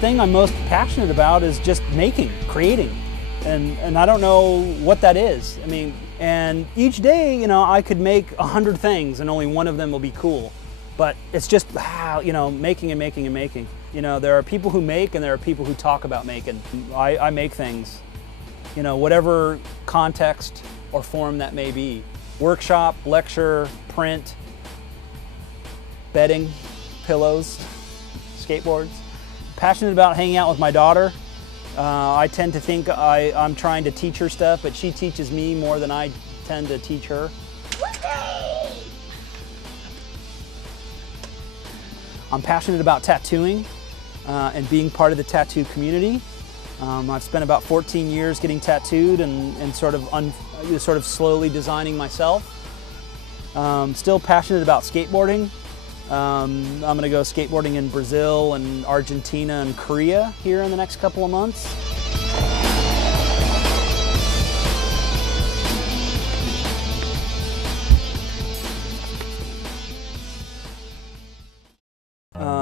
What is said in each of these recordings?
thing I'm most passionate about is just making, creating. And I don't know what that is. I mean, and each day, you know, I could make 100 things and only one of them will be cool. But it's just, you know, making and making and making. You know, there are people who make and there are people who talk about making. I make things, you know, whatever context or form that may be. Workshop, lecture, print, bedding, pillows, skateboards. Passionate about hanging out with my daughter. I tend to think I'm trying to teach her stuff, but she teaches me more than I tend to teach her. I'm passionate about tattooing and being part of the tattoo community. I've spent about 14 years getting tattooed and sort of slowly designing myself. Still passionate about skateboarding. I'm going to go skateboarding in Brazil and Argentina and Korea here in the next couple of months.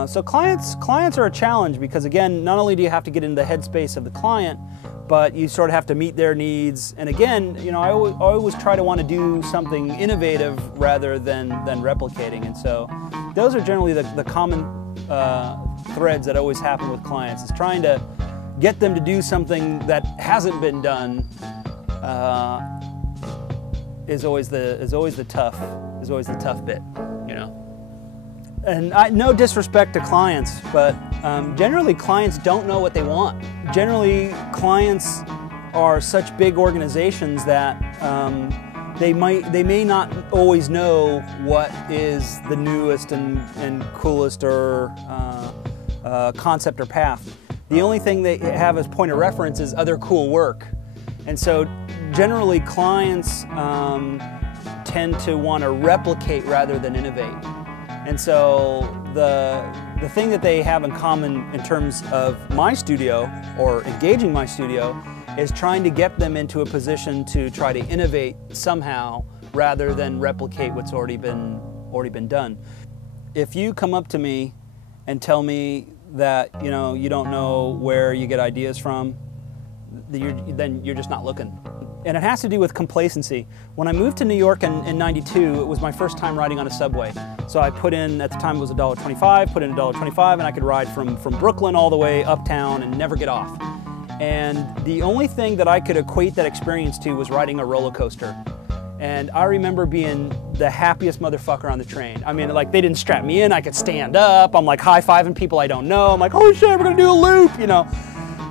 So clients are a challenge because, again, not only do you have to get into the headspace of the client, but you sort of have to meet their needs. And again, you know, I always try to want to do something innovative rather than replicating. And so those are generally the common threads that always happen with clients, is trying to get them to do something that hasn't been done is always the tough bit, you know. And no disrespect to clients, but generally clients don't know what they want. Generally, clients are such big organizations that they may not always know what is the newest and coolest or concept or path. The only thing they have as point of reference is other cool work. And so generally clients tend to want to replicate rather than innovate. And so the thing that they have in common in terms of my studio or engaging my studio is trying to get them into a position to try to innovate somehow rather than replicate what's already been done. If you come up to me and tell me that, you know, you don't know where you get ideas from, then you're just not looking. And it has to do with complacency. When I moved to New York in '92, it was my first time riding on a subway. So I put in, at the time it was $1.25, put in $1.25, and I could ride from Brooklyn all the way uptown and never get off. And the only thing that I could equate that experience to was riding a roller coaster. And I remember being the happiest motherfucker on the train. I mean, like, they didn't strap me in, I could stand up, I'm like high-fiving people I don't know, I'm like, oh shit, we're gonna do a loop, you know.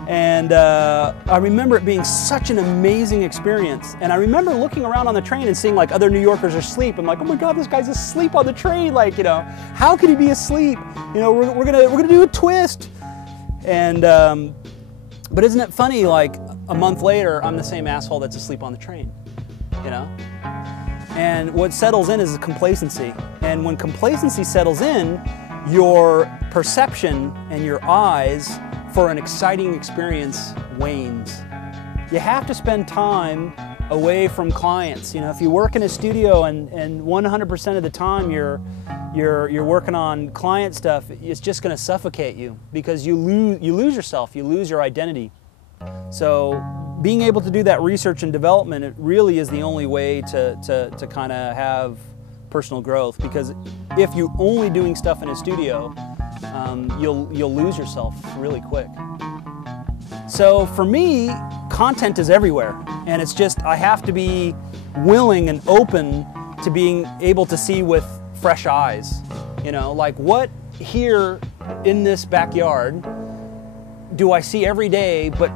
And I remember it being such an amazing experience. And I remember looking around on the train and seeing like other New Yorkers are asleep. I'm like, oh my God, this guy's asleep on the train. Like, you know, how could he be asleep? You know, we're gonna do a twist. And but isn't it funny? Like a month later, I'm the same asshole that's asleep on the train. You know. And what settles in is complacency. And when complacency settles in, your perception and your eyes for an exciting experience wanes. You have to spend time away from clients. You know, if you work in a studio and 100% of the time you're working on client stuff, it's just going to suffocate you because you lose yourself, you lose your identity. So being able to do that research and development, it really is the only way to kind of have personal growth, because if you're only doing stuff in a studio, you'll lose yourself really quick. So for me, content is everywhere, and it's just I have to be willing and open to being able to see with fresh eyes. You know, like what here in this backyard do I see every day, but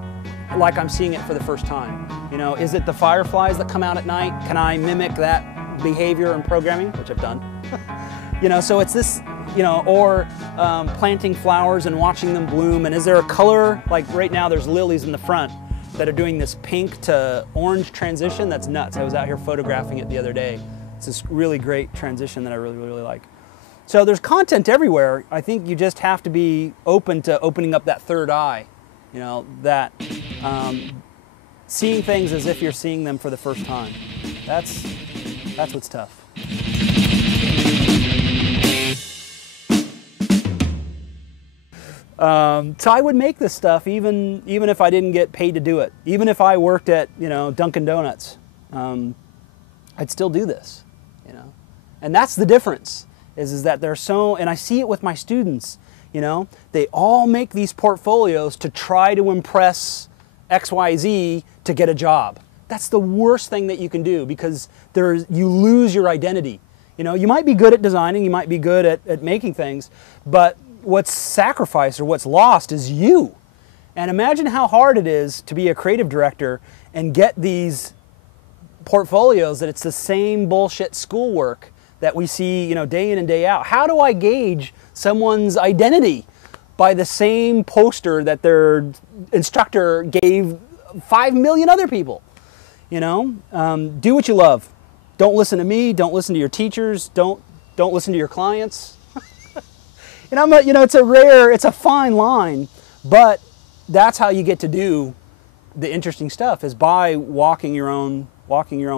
like I'm seeing it for the first time? You know, is it the fireflies that come out at night? Can I mimic that behavior and programming, which I've done? You know, so it's this, you know, or planting flowers and watching them bloom. And is there a color, like right now there's lilies in the front that are doing this pink to orange transition. That's nuts. I was out here photographing it the other day. It's this really great transition that I really, really like. So there's content everywhere. I think you just have to be open to opening up that third eye, you know, that seeing things as if you're seeing them for the first time. That's what's tough. So I would make this stuff even if I didn't get paid to do it. Even if I worked at, you know, Dunkin' Donuts, I'd still do this, you know. And that's the difference, is that they're so, and I see it with my students, you know, they all make these portfolios to try to impress XYZ to get a job. That's the worst thing that you can do, because you lose your identity. You know, you might be good at designing, you might be good at making things, but what's sacrificed or what's lost is you. And imagine how hard it is to be a creative director and get these portfolios that it's the same bullshit schoolwork that we see, you know, day in and day out. How do I gauge someone's identity by the same poster that their instructor gave 5 million other people? You know, do what you love. Don't listen to me. Don't listen to your teachers. Don't listen to your clients. You know, it's a fine line, but that's how you get to do the interesting stuff, is by walking your own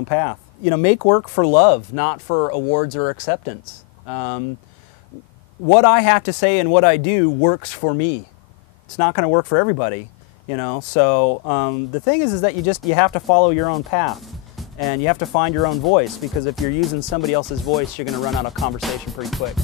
path. You know, make work for love, not for awards or acceptance. What I have to say and what I do works for me. It's not going to work for everybody, you know. So the thing is that you have to follow your own path, and you have to find your own voice, because if you're using somebody else's voice, you're going to run out of conversation pretty quick.